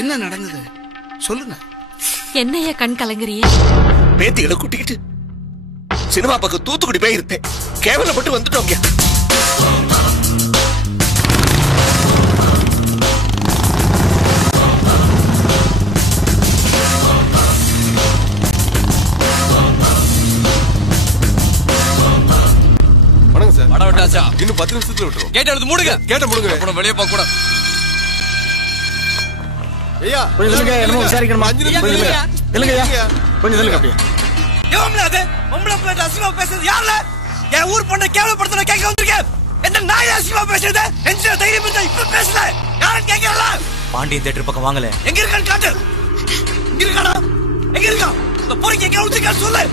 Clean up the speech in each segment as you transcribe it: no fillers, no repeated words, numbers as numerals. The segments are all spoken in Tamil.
என்ன நடந்தது சொல்லுங்க. என்னையா கண் கலங்குறிய? பேத்திகளை கூட்டிக்கிட்டு சினிமா பக்கம் தூத்துக்குடி போய் இருந்தேன். கேவலப்பட்டு வந்துட்டோங்க. இன்னும் 10 நிமிஷத்துல விட்டுரும். கேட்ட எடுத்து மூடுங்க. கேட்ட மூடுங்க. அப்புறம் வெளியே போக கூடாது. ஐயா கொஞ்சம் நில்லுங்க. என்னமோ விசாரிக்கணுமா? நில்லுங்க. கொஞ்சம் நில்லுங்க அப்படியே. எவம்ல அது பொம்பளை பிள்ளை அசிங்கமா பேசுறது யாருல? என் ஊர் பொண்ணை கேவலப்படுத்துற கேட்க வந்திருக்கேன். என்ன நாய் அசிங்கமா பேசுறது? என்கிட்ட தைரியம் இருந்தா இப்ப பேசல. யாரும் கேட்கறல. பாண்டியன் தியேட்டர் பக்கம் வாங்கல. எங்க இருக்கான்னு காட்டு. எங்க இருக்காடா? எங்க இருக்கா? இந்த பொறி கேட்க வந்திருக்கான்னு சொல்லு.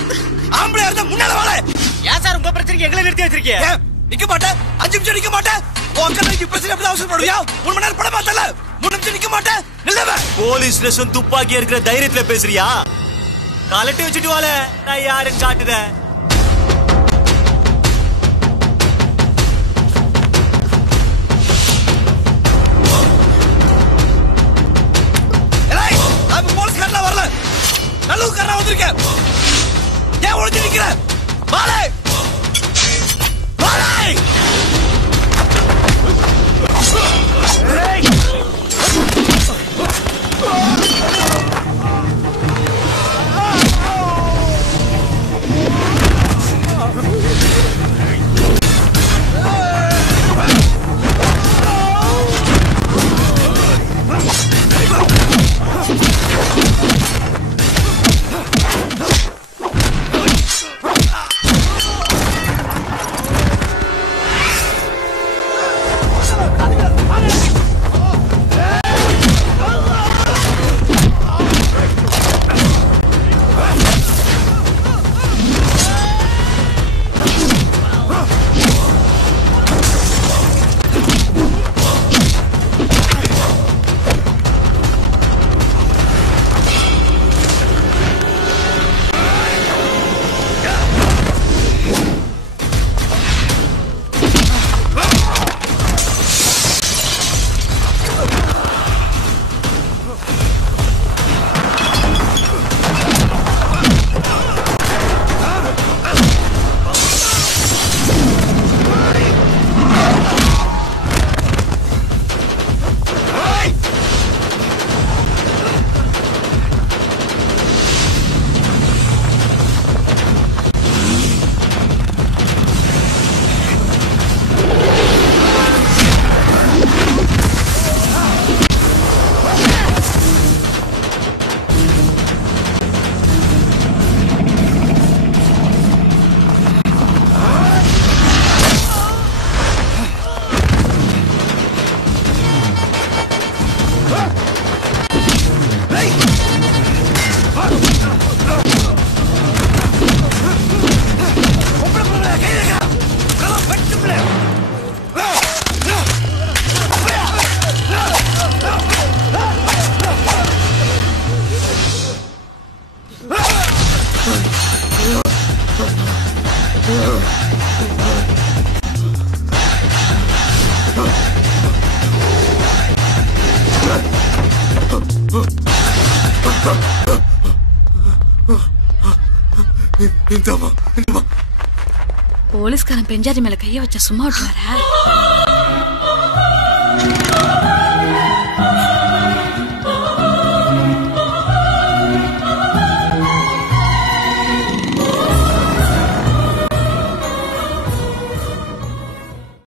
ஆம்பளை இருந்தா முன்னால வாழ. ஏன் சார் உங்க பிரச்சனைக்கு எங்களை நிறுத்தி வச்சிருக்கீங்க? நிக்க மாட்டேன். 5 நிமிஷம் நிக்க மாட்டேன். உங்க பிரச்சனை எப்படி அவசரப்படுவியா? 3 மணி நேரம் பட மாட்டல. 3 நிமிஷம் நிக்க மாட்டேன். நில்லவே. போலீஸ் ஸ்டேஷன் துப்பாக்கி இருக்கிற தைரியத்துல பேசுறியா? கலட்டி வச்சுட்டு வாழ. நான் யாருன்னு காட்டுறேன். ஏய், நான் போலீஸ்காரனா வரல. நல்லூர்காரனா வந்திருக்கேன். ஏன் ஒளிஞ்சு நிக்கிற? வாலே. வாலே. போலீஸ்காரன் பெஞ்சாதி மேல கைய வச்சா சும்மா விட்டுவாரா?